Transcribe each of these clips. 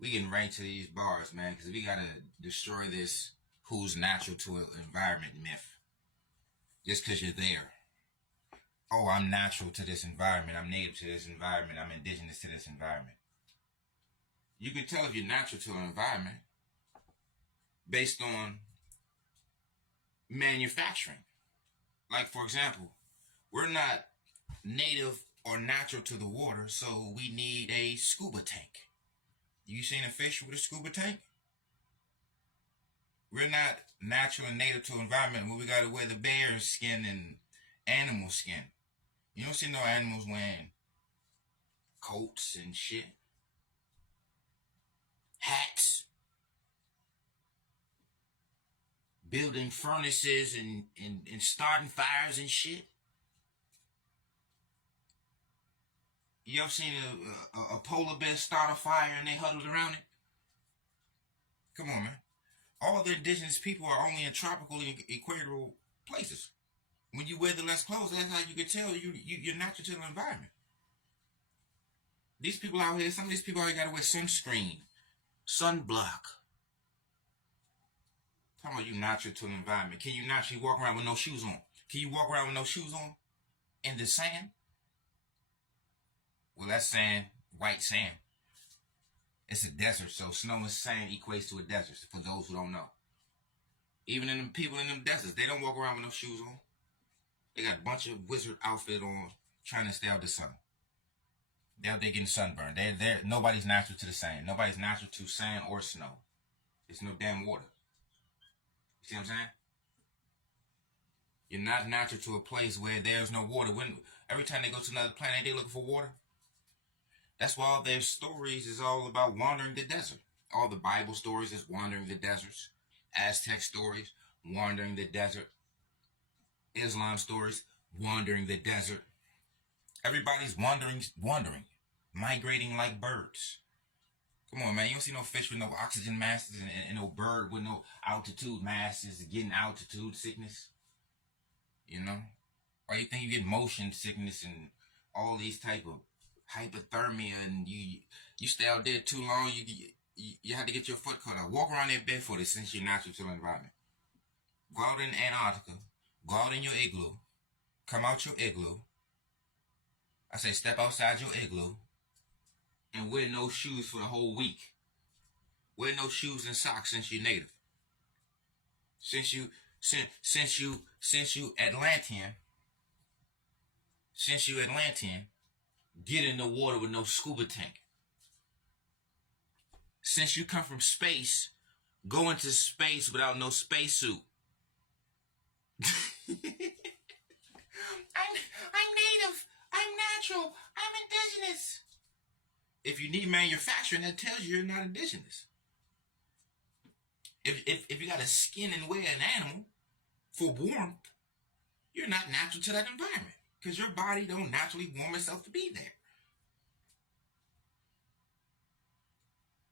We getting right to these bars, man, because we gotta destroy this who's natural to an environment myth. Just because you're there. Oh, I'm natural to this environment. I'm native to this environment. I'm indigenous to this environment. You can tell if you're natural to an environment based on manufacturing. Like, for example, we're not native or natural to the water, so we need a scuba tank. You seen a fish with a scuba tank? We're not natural and native to environment where we gotta wear the bear skin and animal skin. You don't see no animals wearing coats and shit. Hats. Building furnaces and starting fires and shit. You ever seen a polar bear start a fire and they huddled around it? Come on, man. All the indigenous people are only in tropical and equatorial places. When you wear the less clothes, that's how you can tell you're natural to the environment. These people out here, some of these people out here gotta wear sunscreen, sunblock. Talking about you natural to the environment. Can you naturally walk around with no shoes on? Can you walk around with no shoes on in the sand? Well, that's sand, white sand. It's a desert, so snow and sand equates to a desert, for those who don't know. Even in the people in them deserts, they don't walk around with no shoes on. They got a bunch of wizard outfit on, trying to stay out the sun. They're getting sunburned. Nobody's natural to the sand. Nobody's natural to sand or snow. It's no damn water. You see what I'm saying? You're not natural to a place where there's no water. Every time they go to another planet, they looking for water. That's why all their stories is all about wandering the desert. All the Bible stories is wandering the deserts. Aztec stories, wandering the desert. Islam stories, wandering the desert. Everybody's wandering, migrating like birds. Come on, man. You don't see no fish with no oxygen masks and no bird with no altitude masks getting altitude sickness. You know? Or you think you get motion sickness and all these type of hypothermia, and you stay out there too long, you have to get your foot cut off. Walk around there barefooted since you're natural to the environment. Go out in Antarctica. Go out in your igloo. Come out your igloo. I say step outside your igloo and wear no shoes for the whole week. Wear no shoes and socks since you're native. Since you Atlantean, get in the water with no scuba tank. Since you come from space, go into space without no spacesuit. I'm native. I'm natural. I'm indigenous. If you need manufacturing, that tells you you're not indigenous. If you got to skin and wear an animal for warmth, you're not natural to that environment because your body don't naturally warm itself to be there.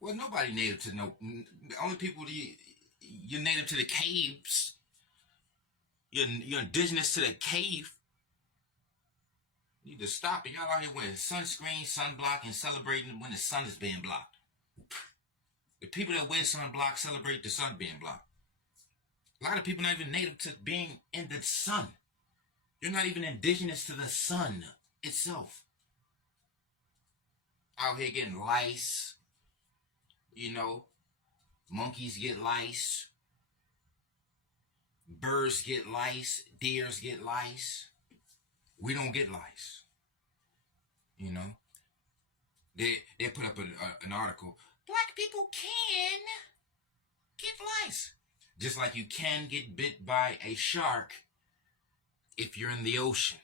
Well, nobody native to no. The only people you're native to the caves. You're indigenous to the cave. You need to stop it. Y'all out here wearing sunscreen, sunblock, and celebrating when the sun is being blocked. The people that wear sunblock celebrate the sun being blocked. A lot of people not even native to being in the sun. You're not even indigenous to the sun itself. Out here getting lice. You know, monkeys get lice. Birds get lice. Deers get lice. We don't get lice. You know, they put up an article. Black people can get lice. Just like you can get bit by a shark if you're in the ocean.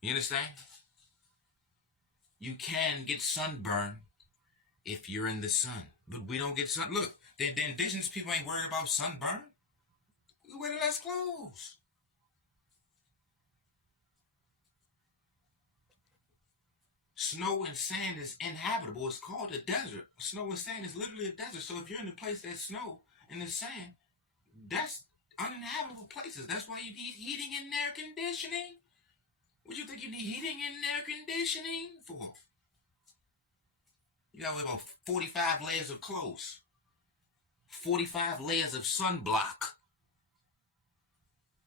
You understand? You can get sunburn if you're in the sun. But we don't get sun. Look, the indigenous people ain't worried about sunburn. We wear less clothes. Snow and sand is inhabitable. It's called a desert. Snow and sand is literally a desert. So if you're in a place that's snow and there's sand, that's uninhabitable places. That's why you need heating and air conditioning. What do you think you need heating and air conditioning for? You gotta wear about 45 layers of clothes, 45 layers of sunblock.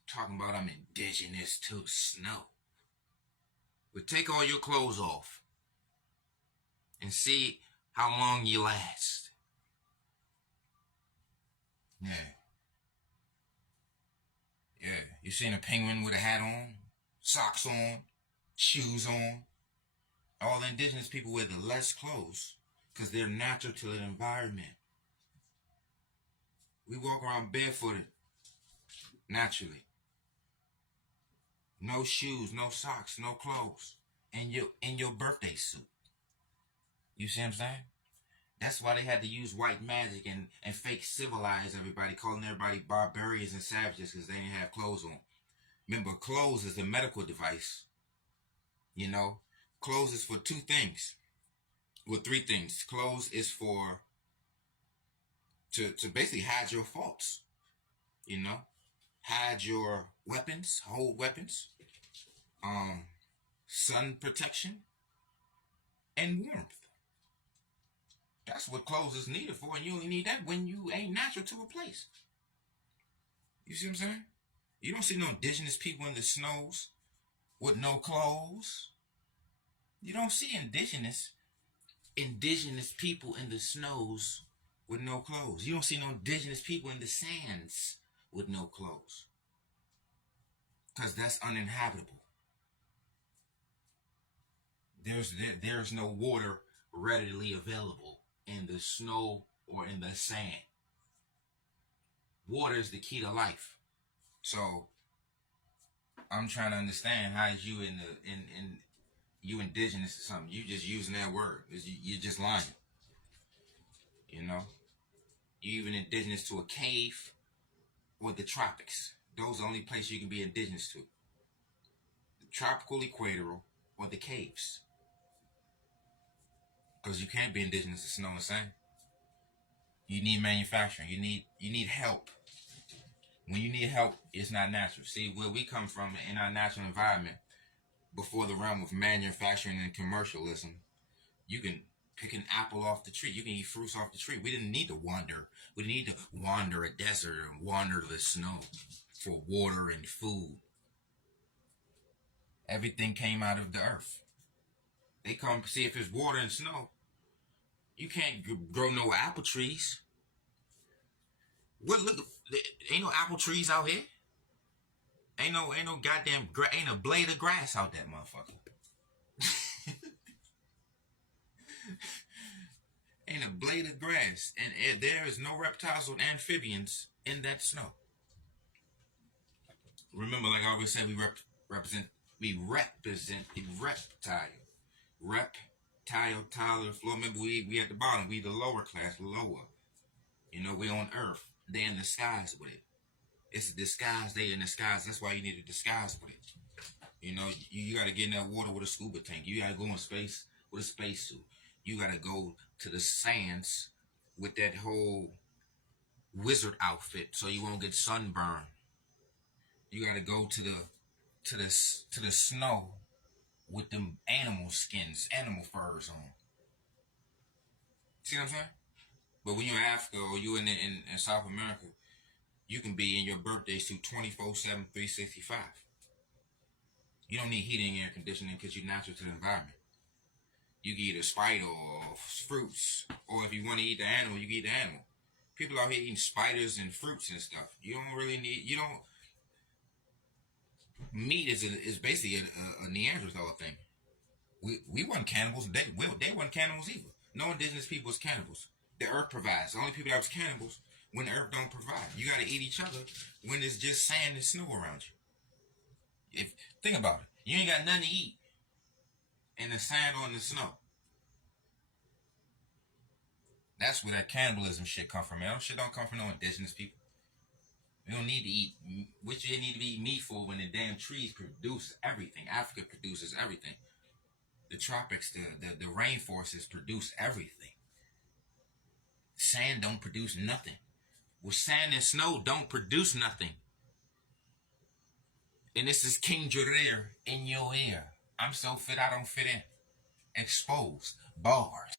Talking about I'm indigenous to snow. But take all your clothes off and see how long you last. Yeah. Yeah. You seen a penguin with a hat on, socks on, shoes on. All the indigenous people wear the less clothes because they're natural to the environment. We walk around barefooted naturally. No shoes, no socks, no clothes. In your birthday suit. You see what I'm saying? That's why they had to use white magic and fake civilize everybody, calling everybody barbarians and savages because they didn't have clothes on. Remember, clothes is a medical device. You know, clothes is for two things. Well, three things. Clothes is for to basically hide your faults. You know, hide your weapons, hold weapons, sun protection, and warmth. That's what clothes is needed for, and you only need that when you ain't natural to a place. You see what I'm saying? You don't see no indigenous people in the snows with no clothes. You don't see indigenous people in the snows with no clothes. You don't see no indigenous people in the sands with no clothes. Because that's uninhabitable. There's no water readily available in the snow or in the sand. Water is the key to life. So I'm trying to understand how is you in you indigenous to something. You just using that word. You're just lying. You know? You even indigenous to a cave or the tropics. Those are the only places you can be indigenous to. The tropical equatorial or the caves. Because you can't be indigenous to snow and sand. You need manufacturing. You need help. When you need help, it's not natural. See, where we come from in our natural environment, before the realm of manufacturing and commercialism, you can pick an apple off the tree. You can eat fruits off the tree. We didn't need to wander. We didn't need to wander a desert and wander the snow for water and food. Everything came out of the earth. They come see if it's water and snow. You can't grow no apple trees. What? Look, ain't no apple trees out here. Ain't no goddamn ain't a blade of grass out that motherfucker. Ain't a blade of grass, and there is no reptiles or amphibians in that snow. Remember, like I always said, we represent the reptile, Tyler, floor. Remember, we at the bottom. We the lower class, lower. You know, we on Earth. They in the skies with it. It's a disguise. They in the skies. That's why you need a disguise with it. You know, you got to get in that water with a scuba tank. You got to go in space with a spacesuit. You got to go to the sands with that whole wizard outfit so you won't get sunburned. You got to go to the snow with them animal skins, animal furs on. See what I'm saying? But when you're in Africa or you in South America, you can be in your birthday suit 24/7, 365. You don't need heating and air conditioning because you're natural to the environment. You can eat a spider or fruits, or if you want to eat the animal, you can eat the animal. People out here eating spiders and fruits and stuff. You don't really need. You don't. Meat is basically a Neanderthal thing. We weren't cannibals. They weren't cannibals either. No indigenous people was cannibals. The earth provides. The only people that was cannibals when the earth don't provide. You got to eat each other when it's just sand and snow around you. Think about it. You ain't got nothing to eat in the sand or in the snow. That's where that cannibalism shit come from, man. That shit don't come from no indigenous people. We don't need to eat. What you need to eat meat for when the damn trees produce everything? Africa produces everything. The tropics, the rainforests produce everything. Sand don't produce nothing. Well, sand and snow don't produce nothing. And this is King Jareer in your ear. I'm so fit I don't fit in. Exposed. Bars.